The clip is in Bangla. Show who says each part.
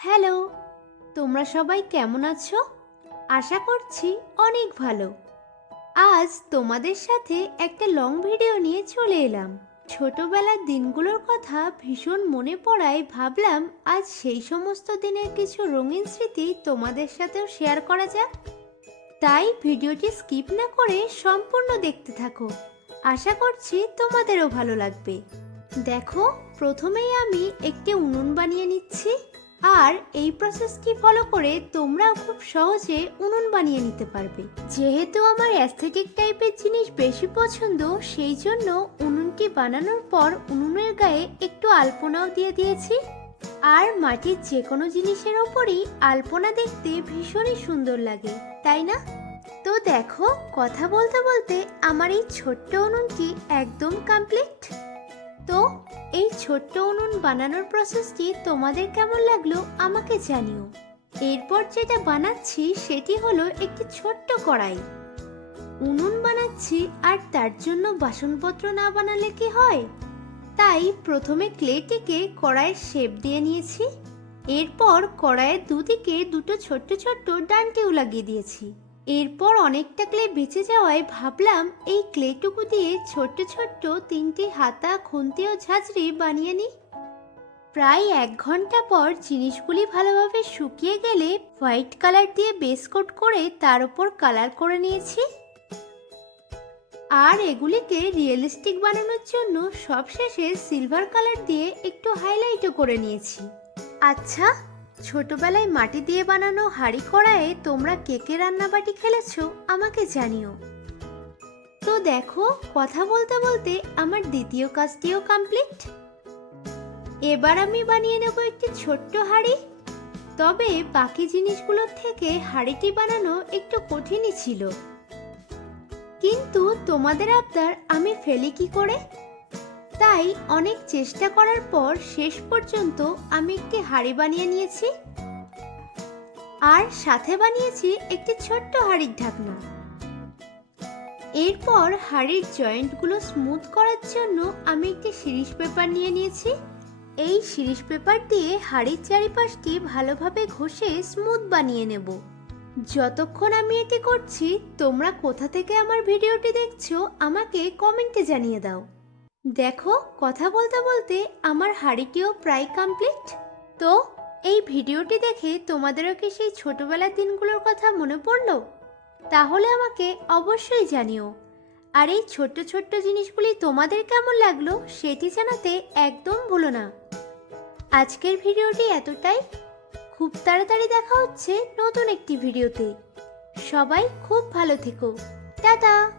Speaker 1: হ্যালো, তোমরা সবাই কেমন আছো? আশা করছি অনেক ভালো। আজ তোমাদের সাথে একটা লং ভিডিও নিয়ে চলে এলাম। ছোটবেলার দিনগুলোর কথা ভীষণ মনে পড়ায় ভাবলাম আজ সেই সমস্ত দিনের কিছু রঙিন স্মৃতি তোমাদের সাথেও শেয়ার করা যাক। তাই ভিডিওটি স্কিপ না করে সম্পূর্ণ দেখতে থাকো। আশা করছি তোমাদেরও ভালো লাগবে। দেখো, প্রথমেই আমি একটি উনুন বানিয়ে নিচ্ছি। আর এই প্রসেসটি ফলো করে তোমরাও খুব সহজে উনুন বানিয়ে নিতে পারবে। যেহেতু আমার অ্যাস্থেটিক টাইপের জিনিস বেশি পছন্দ, সেই জন্য উনুনটি বানানোর পর উনুনের গায়ে একটু আলপনাও দিয়ে দিয়েছি। আর মাটির যে কোনো জিনিসের ওপরই আলপনা দেখতে ভীষণই সুন্দর লাগে, তাই না? তো দেখো, কথা বলতে বলতে আমার এই ছোট্ট উনুনটি একদম কমপ্লিট তো? এই ছোট্ট উনুন বানানোর প্রসেসটি তোমাদের কেমন লাগল আমাকে জানিও। এরপর যেটা বানাচ্ছি সেটি হলো একটি ছোট্ট কড়াই। উনুন বানাচ্ছি আর তার জন্য বাসনপত্র না বানালে কি হয়? তাই প্রথমে ক্লেটিকে কড়াইয়ের শেপ দিয়ে নিয়েছি। এরপর কড়াইয়ের দুদিকে দুটো ছোট্ট ছোট্ট ডান্টিও লাগিয়ে দিয়েছি। এরপর অনেকটা ক্লে বেঁচে যাওয়ায় ভাবলাম এই ক্লেটুকু দিয়ে ছোট্ট ছোট্ট তিনটি হাতা, খুন্তি ও ঝাঁঝরি বানিয়ে নিই। প্রায় এক ঘণ্টা পর জিনিসগুলি ভালোভাবে শুকিয়ে গেলে হোয়াইট কালার দিয়ে বেস কোট করে তার উপর কালার করে নিয়েছি। আর এগুলিকে রিয়েলিস্টিক বানানোর জন্য সবশেষে সিলভার কালার দিয়ে একটু হাইলাইটও করে নিয়েছি। আচ্ছা ছোটবেলায় মাটি দিয়ে বানানো হাঁড়ি কড়াইয়ে তোমরা কেকে রান্নাবাটি খেলেছো, আমাকে জানিও। তো দেখো, কথা বলতে বলতে আমার দ্বিতীয় কাজটিও কমপ্লিট এবার আমি বানিয়ে নেব একটি ছোট্ট হাঁড়ি। তবে বাকি জিনিসগুলোর থেকে হাঁড়িটি বানানো একটু কঠিনই ছিল। কিন্তু তোমাদের আবদার, আমি ফেলি কি করে? তাই অনেক চেষ্টা করার পর শেষ পর্যন্ত আমি একটি হাঁড়ি বানিয়ে নিয়েছি। আর সাথে বানিয়েছি একটি ছোট্ট হাঁড়ির ঢাকনা। এরপর হাঁড়ির জয়েন্টগুলো স্মুথ করার জন্য আমি একটি শিরিষ পেপার নিয়ে নিয়েছি। এই শিরিষ পেপার দিয়ে হাঁড়ির চারিপাশটি ভালোভাবে ঘষে স্মুথ বানিয়ে নেব। যতক্ষণ আমি এটি করছি, তোমরা কোথা থেকে আমার ভিডিওটি দেখছ, আমাকে কমেন্টে জানিয়ে দাও। দেখো, কথা বলতে বলতে আমার হাঁড়িটিও প্রায় কমপ্লিট তো, এই ভিডিওটি দেখে তোমাদেরও কি সেই ছোটবেলার দিনগুলোর কথা মনে পড়ল? তাহলে আমাকে অবশ্যই জানিও। আর এই ছোট্ট ছোট্ট জিনিসগুলি তোমাদের কেমন লাগল সেটি জানাতে একদম ভুলো না। আজকের ভিডিওটি এতটাই। খুব তাড়াতাড়ি দেখা হচ্ছে নতুন একটি ভিডিওতে। সবাই খুব ভালো থেকো। টাটা!